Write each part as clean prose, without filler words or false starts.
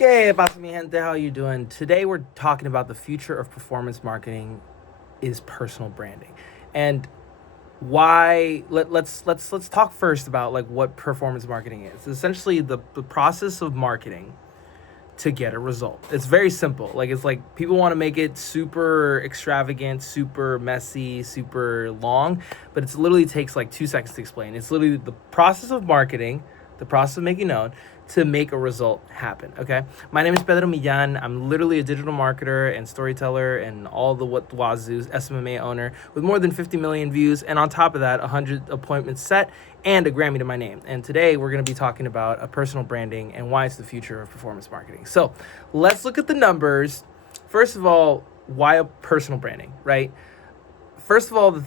¿Qué pasa, mi gente? How you doing? Today we're talking about the future of performance marketing is personal branding, and why. Let's talk first about like what performance marketing is. It's essentially the process of marketing to get a result. It's very simple. Like it's like people want to make it super extravagant, super messy, super long, but it's literally takes like 2 seconds to explain. It's literally the process of marketing, the process of making known to make a result happen. Okay. My name is Pedro Millan. I'm literally a digital marketer and storyteller and all the what wazoo's SMMA owner with more than 50 million views. And on top of that, 100 appointments set and a Grammy to my name. And today we're going to be talking about a personal branding and why it's the future of performance marketing. So let's look at the numbers. First of all, why a personal branding, right? First of all,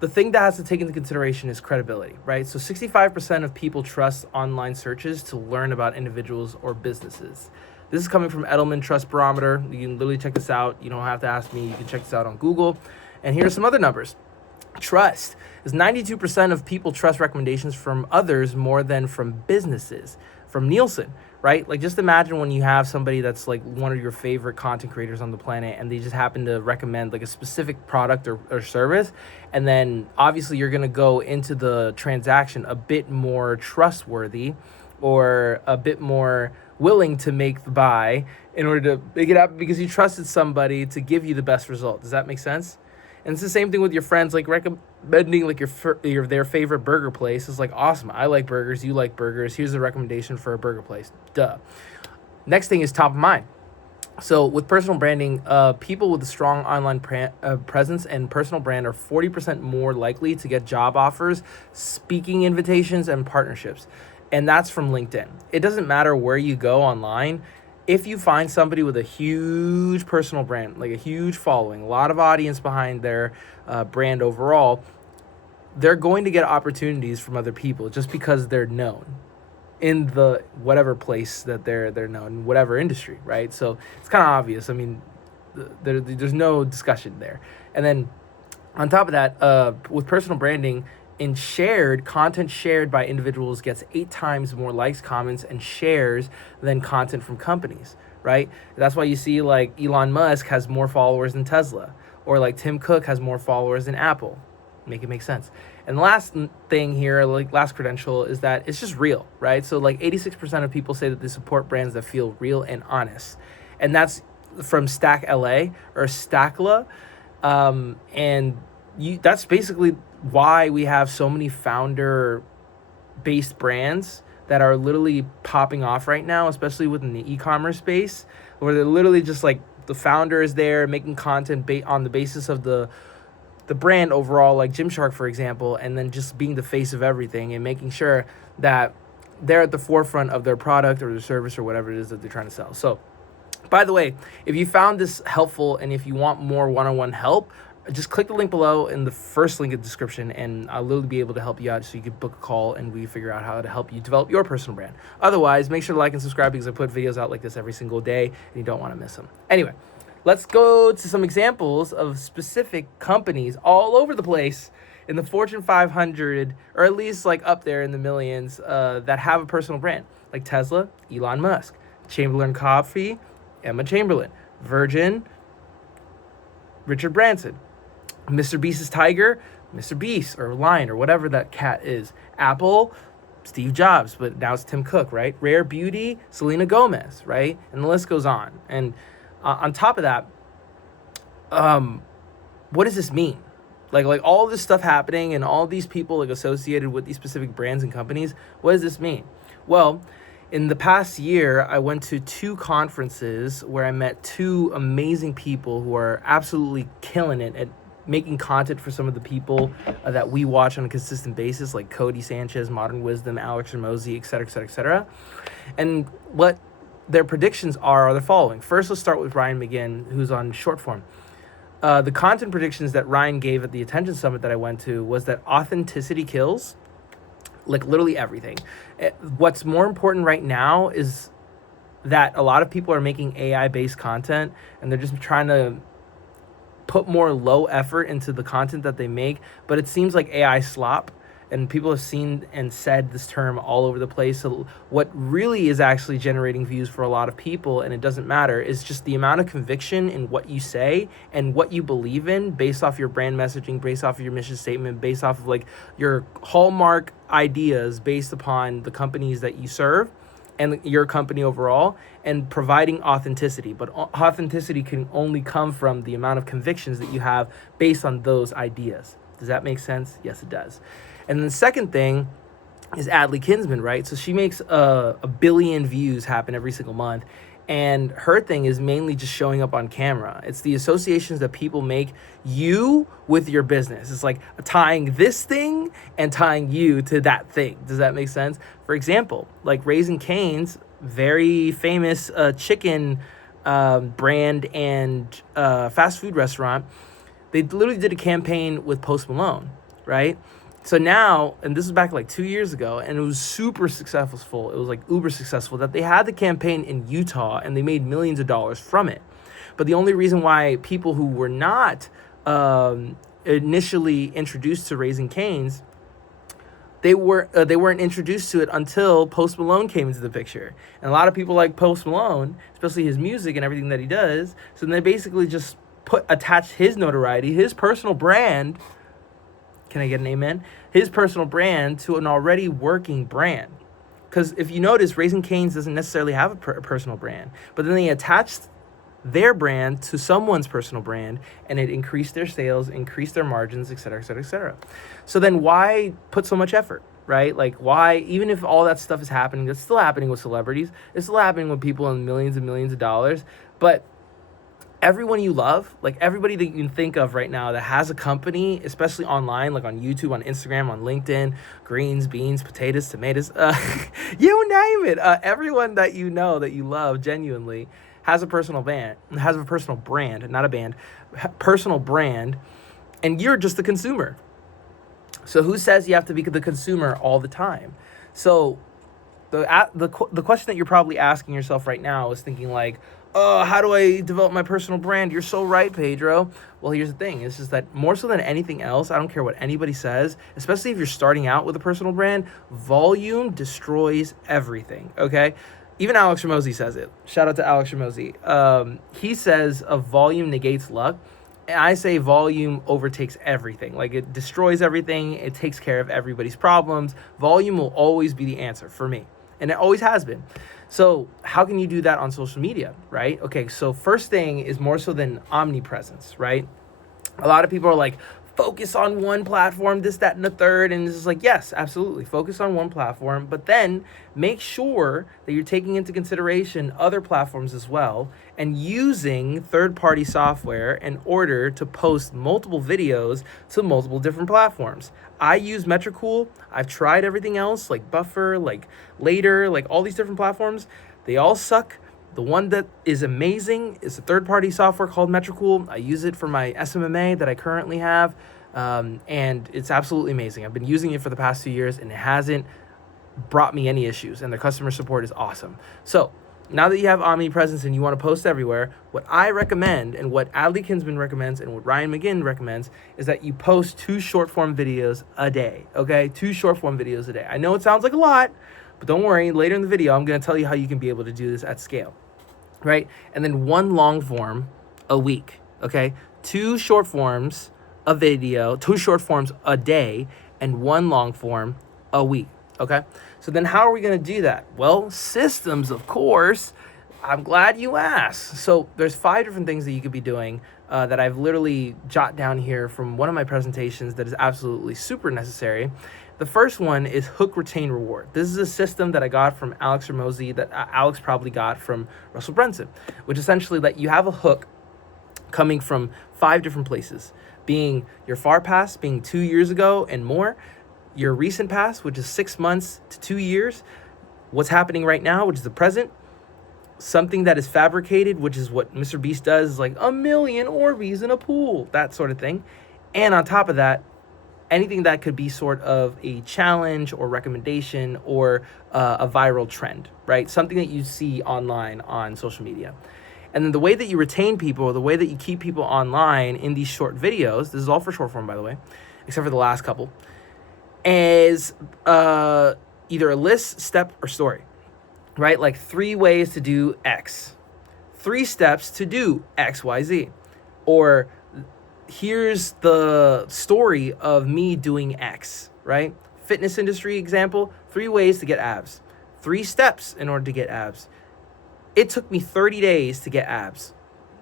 the thing that has to take into consideration is credibility, right? So 65% of people trust online searches to learn about individuals or businesses. This is coming from Edelman Trust Barometer. You can literally check this out. You don't have to ask me. You can check this out on Google. And here are some other numbers. Trust is 92% of people trust recommendations from others more than from businesses, from Nielsen, right? Like just imagine when you have somebody that's like one of your favorite content creators on the planet and they just happen to recommend like a specific product or service. And then obviously you're going to go into the transaction a bit more trustworthy or a bit more willing to make the buy in order to make it happen because you trusted somebody to give you the best result. Does that make sense? And it's the same thing with your friends, like recommending like their favorite burger place is like awesome. I like burgers, you like burgers. Here's a recommendation for a burger place. Duh. Next thing is top of mind. So with personal branding, people with a strong online presence and personal brand are 40% more likely to get job offers, speaking invitations, and partnerships. And that's from LinkedIn. It doesn't matter where you go online. If you find somebody with a huge personal brand, like a huge following, a lot of audience behind their brand overall, they're going to get opportunities from other people just because they're known in the whatever place that they're known, whatever industry, right? So it's kind of obvious. I mean, there's no discussion there. And then on top of that, with personal branding, in shared content shared by individuals gets 8 times more likes, comments, and shares than content from companies, right? That's why you see like Elon Musk has more followers than Tesla, or like Tim Cook has more followers than Apple. Make it make sense. And the last thing here, like last credential, is that it's just real, right? So like 86% of people say that they support brands that feel real and honest, and that's from Stack LA or Stackla, and that's basically why we have so many founder-based brands that are literally popping off right now, especially within the e-commerce space, where they're literally just like the founder is there making content on the basis of the brand overall, like Gymshark, for example, and then just being the face of everything and making sure that they're at the forefront of their product or their service or whatever it is that they're trying to sell. So, by the way, if you found this helpful and if you want more one-on-one help, just click the link below in the first link in the description and I'll literally be able to help you out so you can book a call and we figure out how to help you develop your personal brand. Otherwise, make sure to like and subscribe because I put videos out like this every single day and you don't want to miss them. Anyway, let's go to some examples of specific companies all over the place in the Fortune 500, or at least like up there in the millions, that have a personal brand, like Tesla, Elon Musk, Chamberlain Coffee, Emma Chamberlain, Virgin, Richard Branson, Mr. Beast's tiger, Mr. Beast, or lion, or whatever that cat is. Apple, Steve Jobs, but now it's Tim Cook, right? Rare Beauty, Selena Gomez, right? And the list goes on. And on top of that, what does this mean? Like all this stuff happening and all these people like associated with these specific brands and companies, what does this mean? Well, in the past year, I went to 2 conferences where I met 2 amazing people who are absolutely killing it at making content for some of the people that we watch on a consistent basis, like Cody Sanchez, Modern Wisdom, Alex Ramosi, et cetera, et cetera, et cetera. And what their predictions are the following. First, let's start with Ryan McGinn, who's on short form. The content predictions that Ryan gave at the Attention Summit that I went to was that authenticity kills, like literally everything. What's more important right now is that a lot of people are making AI-based content and they're just trying to put more low effort into the content that they make, but it seems like AI slop and people have seen and said this term all over the place. So what really is actually generating views for a lot of people, and it doesn't matter, is just the amount of conviction in what you say and what you believe in based off your brand messaging, based off of your mission statement, based off of like your hallmark ideas based upon the companies that you serve and your company overall, and providing authenticity. But authenticity can only come from the amount of convictions that you have based on those ideas. Does that make sense? Yes, it does. And then the second thing is Adley Kinsman, right? So she makes a billion views happen every single month. And her thing is mainly just showing up on camera. It's the associations that people make you with your business. It's like tying this thing and tying you to that thing. Does that make sense? For example, like Raising Cane's, very famous chicken brand and fast food restaurant, they literally did a campaign with Post Malone, right? So now, and this was back like 2 years ago, and it was super successful. It was like uber successful that they had the campaign in Utah and they made millions of dollars from it. But the only reason why people who were not initially introduced to Raising Cane's, they weren't introduced to it until Post Malone came into the picture. And a lot of people like Post Malone, especially his music and everything that he does. So they basically just attached his notoriety, his personal brand. Can I get an amen? His personal brand to an already working brand. Because if you notice, Raising Cane's doesn't necessarily have a personal brand, but then they attached their brand to someone's personal brand, and it increased their sales, increased their margins, et cetera, et cetera, et cetera. So then why put so much effort, right? Like why, even if all that stuff is happening, it's still happening with celebrities, it's still happening with people in millions and millions of dollars, but everyone you love, like everybody that you can think of right now that has a company, especially online, like on YouTube, on Instagram, on LinkedIn, greens, beans, potatoes, tomatoes, you name it. Everyone that you know that you love genuinely has a personal brand, not a band, personal brand, and you're just the consumer. So who says you have to be the consumer all the time? So the question that you're probably asking yourself right now is thinking like, oh, how do I develop my personal brand? You're so right, Pedro. Well, here's the thing. It's just that more so than anything else, I don't care what anybody says, especially if you're starting out with a personal brand, volume destroys everything, okay? Even Alex Ramosi says it. Shout out to Alex Ramosi. He says a volume negates luck. And I say volume overtakes everything. Like it destroys everything. It takes care of everybody's problems. Volume will always be the answer for me. And it always has been. So how can you do that on social media, right? Okay, so first thing is more so than omnipresence, right? A lot of people are like, focus on one platform, this, that, and the third. And it's just like, yes, absolutely. Focus on one platform, but then make sure that you're taking into consideration other platforms as well and using third-party software in order to post multiple videos to multiple different platforms. I use Metricool. I've tried everything else, like Buffer, like Later, like all these different platforms. They all suck. The one that is amazing is a third-party software called Metricool. I use it for my SMMA that I currently have, and it's absolutely amazing. I've been using it for the past 2 years, and it hasn't brought me any issues, and their customer support is awesome. So now that you have omnipresence and you want to post everywhere, what I recommend and what Adley Kinsman recommends and what Ryan McGinn recommends is that you post 2 short-form videos a day, okay? 2 short-form videos a day. I know it sounds like a lot, but don't worry. Later in the video, I'm going to tell you how you can be able to do this at scale. Right? And then 1 long form a week, okay? 2 short forms a video, 2 short forms a day, and 1 long form a week, okay? So then how are we going to do that? Well, systems, of course. I'm glad you asked. So there's 5 different things that you could be doing that I've literally jotted down here from one of my presentations that is absolutely super necessary. The first one is hook, retain, reward. This is a system that I got from Alex Ramosi that Alex probably got from Russell Brunson, which essentially that you have a hook coming from 5 different places, being your far past, being 2 years ago and more, your recent past, which is 6 months to 2 years, what's happening right now, which is the present, something that is fabricated, which is what Mr. Beast does, like 1,000,000 Orbeez in a pool, that sort of thing. And on top of that, anything that could be sort of a challenge or recommendation or a viral trend, right? Something that you see online on social media. And then the way that you retain people, the way that you keep people online in these short videos, this is all for short form, by the way, except for the last couple, is either a list, step, or story, right? Like 3 ways to do X, 3 steps to do XYZ, or here's the story of me doing X, right? Fitness industry example, 3 ways to get abs, 3 steps in order to get abs. It took me 30 days to get abs.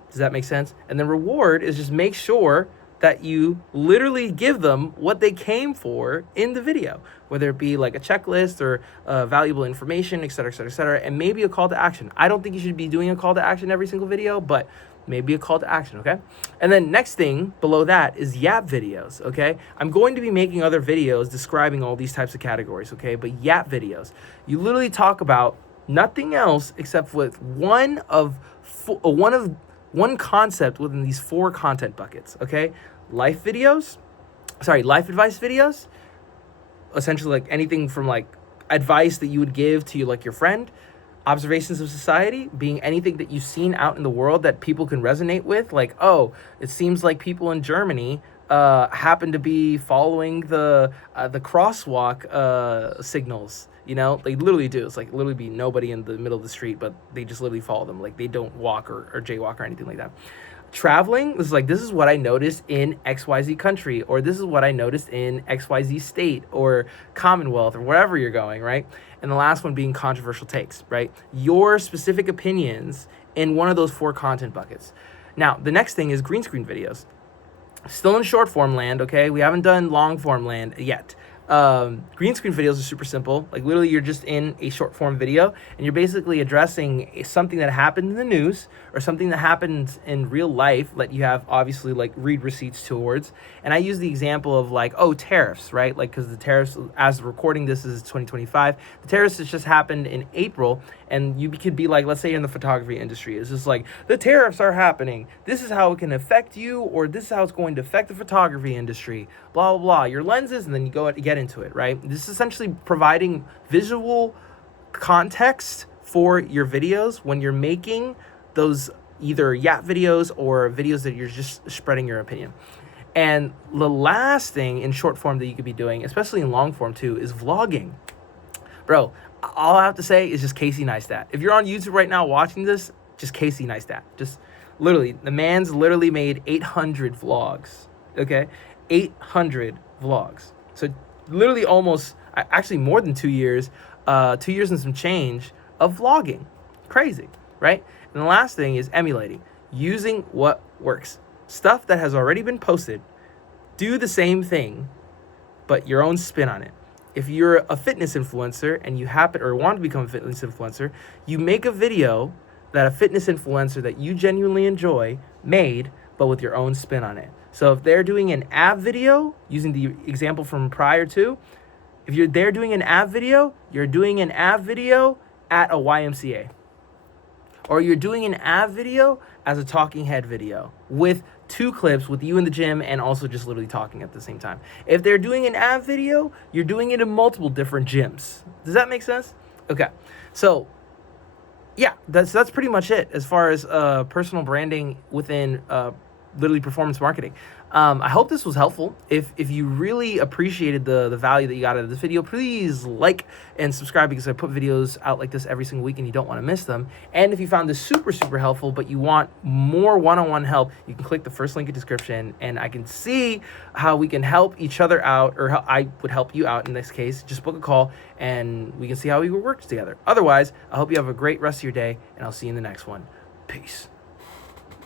Does that make sense? And the reward is just make sure that you literally give them what they came for in the video, whether it be like a checklist or valuable information, et cetera, et cetera, et cetera, and maybe a call to action. I don't think you should be doing a call to action every single video, but maybe a call to action, okay? And then next thing below that is YAP videos, okay? I'm going to be making other videos describing all these types of categories, okay? But YAP videos, you literally talk about nothing else except with one concept within these 4 content buckets, okay? Life advice videos, essentially like anything from like advice that you would give to like your friend, observations of society being anything that you've seen out in the world that people can resonate with, like, oh, it seems like people in Germany happen to be following the crosswalk signals. You know, they literally do. It's like literally be nobody in the middle of the street, but they just literally follow them. Like they don't walk or jaywalk or anything like that. Traveling is like, this is what I noticed in XYZ country, or this is what I noticed in XYZ state or Commonwealth or wherever you're going, right? And the last one being controversial takes, right? Your specific opinions in one of those 4 content buckets. Now, the next thing is green screen videos. Still in short form land, okay? We haven't done long form land yet. Green screen videos are super simple. Like literally you're just in a short form video and you're basically addressing something that happened in the news or something that happened in real life that you have obviously like read receipts towards. And I use the example of like, oh, tariffs, right? Like, cause the tariffs, as recording this is 2025, the tariffs has just happened in April, and you could be like, let's say in the photography industry, it's just like, the tariffs are happening. This is how it can affect you, or this is how it's going to affect the photography industry, blah, blah, blah, your lenses, and then you go and get into it, right? This is essentially providing visual context for your videos when you're making those either YAP videos or videos that you're just spreading your opinion. And the last thing in short form that you could be doing, especially in long form too, is vlogging. Bro, all I have to say is just Casey Neistat. If you're on YouTube right now watching this, just Casey Neistat. Just literally, the man's literally made 800 vlogs, okay? 800 vlogs. So literally almost, actually more than 2 years, 2 years and some change of vlogging. Crazy, right? And the last thing is emulating, using what works. Stuff that has already been posted, do the same thing, but your own spin on it. If you're a fitness influencer and you happen or want to become a fitness influencer, you make a video that a fitness influencer that you genuinely enjoy made, but with your own spin on it. So if they're doing an ab video, using the example from prior to, if they're doing an ab video, you're doing an ab video at a YMCA. Or you're doing an ab video as a talking head video with 2 clips with you in the gym and also just literally talking at the same time. If they're doing an ab video, you're doing it in multiple different gyms. Does that make sense? Okay. So yeah, that's pretty much it as far as personal branding within literally performance marketing. I hope this was helpful. If you really appreciated the value that you got out of this video, please like and subscribe, because I put videos out like this every single week and you don't want to miss them. And if you found this super, super helpful, but you want more one-on-one help, you can click the first link in description and I can see how we can help each other out, or how I would help you out in this case. Just book a call and we can see how we will work together. Otherwise, I hope you have a great rest of your day and I'll see you in the next one. Peace.